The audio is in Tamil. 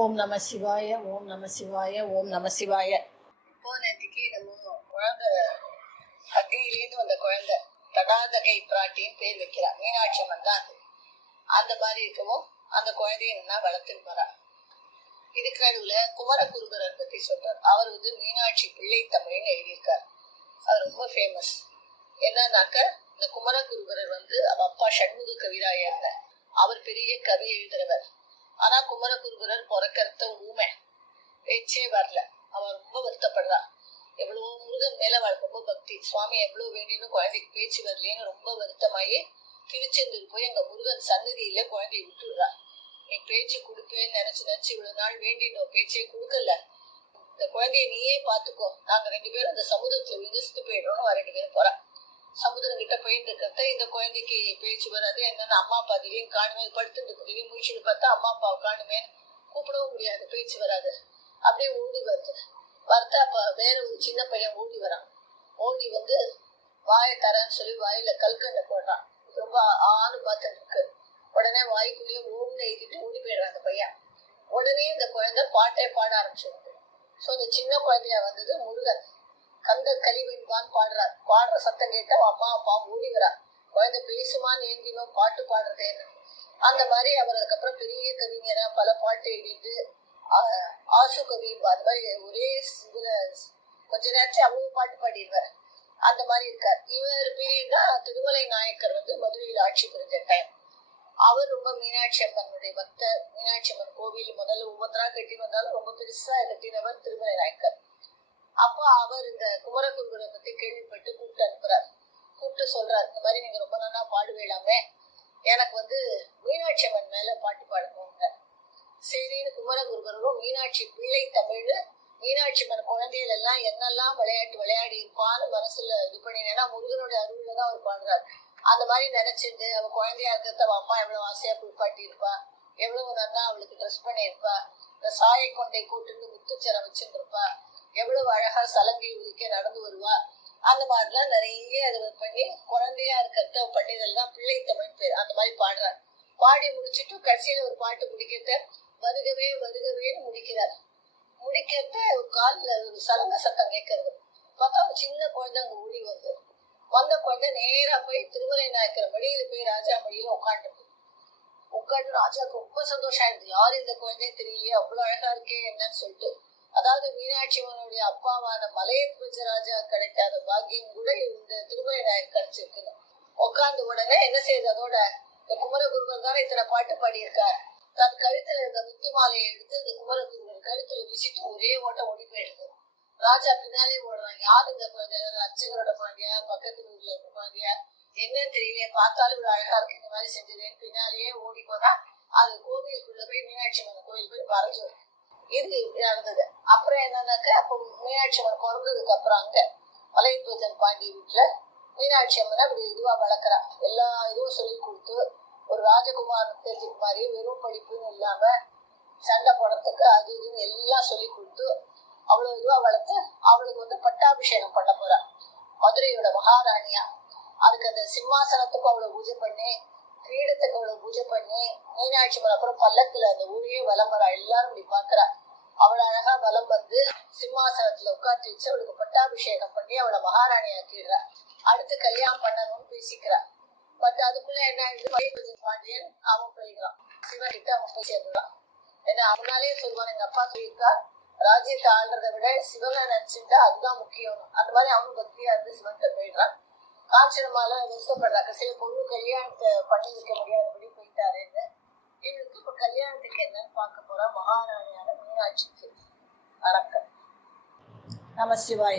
ஓம் நம சிவாய, ஓம் நம சிவாய, ஓம் நம சிவாய. இப்போ நேற்றுக்கு நம்ம குழந்தை அக்னியிலேருந்து வந்த குழந்தை தடாதகை பிராட்டின்னு பேர் வைக்கிறா. மீனாட்சி அம்மன் தான் அது. அந்த மாதிரி இருக்கவும் அந்த குழந்தைய என்ன வளர்த்துன்னு வரா. இதுக்கு நடுவுல குமரகுருபரர் பத்தி சொல்றார். அவர் மீனாட்சி பிள்ளை தமிழ்னு எழுதியிருக்கார். அது ரொம்ப ஃபேமஸ். என்னன்னாக்க இந்த குமரகுருபரர் அவ அப்பா சண்முக கவிராயர். அவர் பெரிய கவி எழுதுறவர். ஆனா குமரகுருபரர் பிறக்கறத ஊமை, பேச்சே வரல. அவன் ரொம்ப வருத்தப்படுறா. எவ்வளவு முருகன் மேல அவளுக்கு ரொம்ப பக்தி. சுவாமி எவ்வளவு வேண்டியும் குழந்தைக்கு பேச்சு வரலேன்னு ரொம்ப வருத்தமாயி திருச்செந்தூர் போய் அங்க முருகன் சன்னதியில குழந்தைய விட்டுடுறா. நீ பேச்சு கொடுப்பேன்னு நினைச்சு இவ்வளவு நாள் வேண்டினோம், பேச்சே கொடுக்கல. இந்த குழந்தைய நீயே பாத்துக்கோ, நாங்க 2 பேரும் அந்த சமுதிரத்துல விதிச்சுட்டு போயிடுறோம்னு 2 பேரும் போறா. சமுதிரம் கிட்ட போயிட்டு இருக்கிறத இந்த குழந்தைக்கு பேச்சு வராது. என்னன்னா அம்மா அப்பா திடீர்னு காணுமே, படுத்துட்டு இருக்கு. திடீர்னு முடிச்சுட்டு பார்த்தா அம்மா அப்பாவை காணுமேன்னு கூப்பிடவும் முடியாது, பேச்சு வராது. அப்படியே ஓடி வருது. பார்த்தா அப்ப வேற ஒரு சின்ன பையன் ஓடி வரான். ஓடி வாயை தரேன்னு சொல்லி வாயில கல்கண்டை போடுறான். ரொம்ப ஆணு பார்த்துட்டு இருக்கு. உடனே வாய்க்குள்ளேயே ஓம்னு எழுதிட்டு ஓடி போயிடுறான் அந்த பையன். உடனே இந்த குழந்தை பாட்டை பாட ஆரம்பிச்சிருக்கு. ஸோ இந்த சின்ன குழந்தையா முருகன் கந்த கலிவெண்பான்னு பாடுறார். பாடுற சத்தம் கேட்டா அம்மா அப்பா ஓடி வரா. குழந்தை பேசுமான்னு ஏங்கினோம், பாட்டு பாடுறதேன்னு. அந்த மாதிரி அவர் அதுக்கப்புறம் பெரிய கவிஞரா பல பாட்டு எழுதிட்டு ஆசு கவிப்பா அந்த மாதிரி ஒரே கொஞ்ச நேரத்துல அவ்வளவு பாட்டு பாடிடுவார். அந்த மாதிரி இருக்கார். இவர் பீரியட் தான் திருமலை நாயக்கர் மதுரையில் ஆட்சி புரிஞ்ச டைம். அவர் ரொம்ப மீனாட்சி அம்மனுடைய பக்தர். மீனாட்சி அம்மன் கோவில் முதல்ல ஒவ்வொருத்தரா கட்டின்னு வந்தாலும் ரொம்ப பெருசா கட்டினவர் திருமலை நாயக்கர். அப்போ அவர் இந்த குமரகுருபரை பத்தி கேள்விப்பட்டு கூப்பிட்டு அனுப்புறார். கூப்பிட்டு சொல்றாரு, இந்த மாதிரி நீங்க ரொம்ப நல்லா பாடுவேலாமே, எனக்கு மீனாட்சி அம்மன் மேல பாட்டு பாடுங்க. சரின்னு குமரகுருபரும் மீனாட்சி பிள்ளை தமிழ்னு மீனாட்சி அம்மன் குழந்தைகள் எல்லாம் என்னெல்லாம் விளையாட்டு விளையாடி இருப்பான்னு மனசுல இது பண்ணினேன்னா முருகனுடைய அருள்ல தான் அவர் பாடுறாரு. அந்த மாதிரி நினைச்சிட்டு அவ குழந்தையா இருக்கிறத அவ அம்மா எவ்வளவு ஆசையா குளிப்பாட்டி இருப்பா, எவ்வளவு நல்லா அவளுக்கு ட்ரெஸ் பண்ணியிருப்பா, இந்த சாயை கொண்டை கூட்டுன்னு முத்துச்சரம் வச்சுட்டு இருப்பா, எவ்வளவு அழகா சலங்கை உரிக்க நடந்து வருவா. அந்த மாதிரிலாம் நிறைய அது பண்ணி குழந்தையா இருக்கிறத பண்ணிதெல்லாம் பிள்ளை தமிழ் பேர். அந்த மாதிரி பாடுறார். பாடி முடிச்சுட்டு கடைசியில ஒரு பாட்டு முடிக்கிறத வருகவே வருகவேன்னு முடிக்கிறார். முடிக்கிறத ஒரு காலில் ஒரு சலங்க சத்தம் கேட்கறது. பார்த்தா ஒரு சின்ன குழந்தை அங்க ஓடி வந்த குழந்தை நேரா போய் திருமலை நாயக்கர் மடியில போய் ராஜா மடியில உட்காந்து ராஜாவுக்கு ரொம்ப சந்தோஷம் ஆயிடுது. யாரு இந்த குழந்தைய தெரியலையே, அவ்வளவு அழகா இருக்கே என்னன்னு சொல்லிட்டு. அதாவது மீனாட்சி அம்மனுடைய அப்பாவான மலையத்வஜ ராஜா கிடைக்காத பாக்கியம் கூட இந்த திருமலை நாயக் கிடைச்சிருக்குன்னு உட்காந்து உடனே என்ன செய்யுது, அதோட இந்த குமரகுருபர் தானே இத்தனை பாட்டு பாடியிருக்கார். தன் கழுத்துல இருந்த முத்து மாலையை எடுத்து இந்த குமரகுருபர் கழுத்துல வீசிட்டு ஒரே ஓட்டம் ஓடி போயிடுது. ராஜா பின்னாலே ஓடுறான். யாரு இந்த குழந்தை, அர்ச்சகரோட குழந்தையா, பக்கத்து ஊர்ல இருக்க குழந்தையா, என்னன்னு தெரியல, பார்த்தாலும் இவ்வளவு அழகா இருக்கு, இந்த மாதிரி செஞ்சதுன்னு பின்னாலேயே ஓடி போனா அது கோவிலுக்குள்ள போய் மீனாட்சி அம்மன் கோவில் போய் மறைஞ்சு இது நடந்தது. அப்புறம் என்னன்னாக்க அப்போ மீனாட்சி அம்மன் பிறந்ததுக்கு அப்புறம் அங்க மலையத்வஜன் பாண்டி வீட்டுல மீனாட்சி அம்மனை அப்படி இதுவா வளர்க்குறா. எல்லா இதுவும் சொல்லி கொடுத்து ஒரு ராஜகுமார் தெரிஞ்சுக்கு மாதிரி வெறும் படிப்புன்னு இல்லாம சண்டை போடுறதுக்கு அது இதுன்னு எல்லாம் சொல்லி கொடுத்து அவ்வளவு இதுவா வளர்த்து அவளுக்கு பட்டாபிஷேகம் பண்ண போறா. மதுரையோட மகாராணியா. அதுக்கு அந்த சிம்மாசனத்துக்கும் அவ்வளவு பூஜை பண்ணி, கிரீடத்துக்கு அவ்வளவு பூஜை பண்ணி, மீனாட்சி அம்மன் அப்புறம் பல்லக்குல அந்த ஊரையே வலம் வரா. எல்லாரும் இப்படி பாக்குறா. அவளை அழகா வலம் சிம்மாசனத்துல உட்காந்து வச்சு அவளுக்கு பட்டாபிஷேகம் பண்ணி அவளை மகாராணி ஆக்கிடுறா. அடுத்து கல்யாணம் பண்ணணும்னு பேசிக்கிறா. பட் அதுக்குள்ள என்ன ஆயிடுது, பாண்டியன் அவன் போயிடுறான். சிவகிட்ட அவன் போய் சேர்ந்துடான். ஏன்னா அவனாலே சொல்லுவான், எங்க அப்பா சொல்லியிருக்கா, ராஜ்யத்தை ஆள்றதை விட சிவனை நினைச்சுட்டா அதுதான் முக்கியம். அந்த மாதிரி அவனும் பக்தியா இருந்து சிவன்கிட்ட போயிடுறான். காஞ்சனமால வருத்தப்படுறாங்க. சில பொண்ணு கல்யாணத்தை பண்ணி வைக்க முடியாதபடி போயிட்டாருன்னு. இவனுக்கு இப்ப கல்யாணத்துக்கு என்னன்னு பார்க்க போறா மகாராணியான மீனாட்சிக்கு. வணக்கம். நம சிவாய.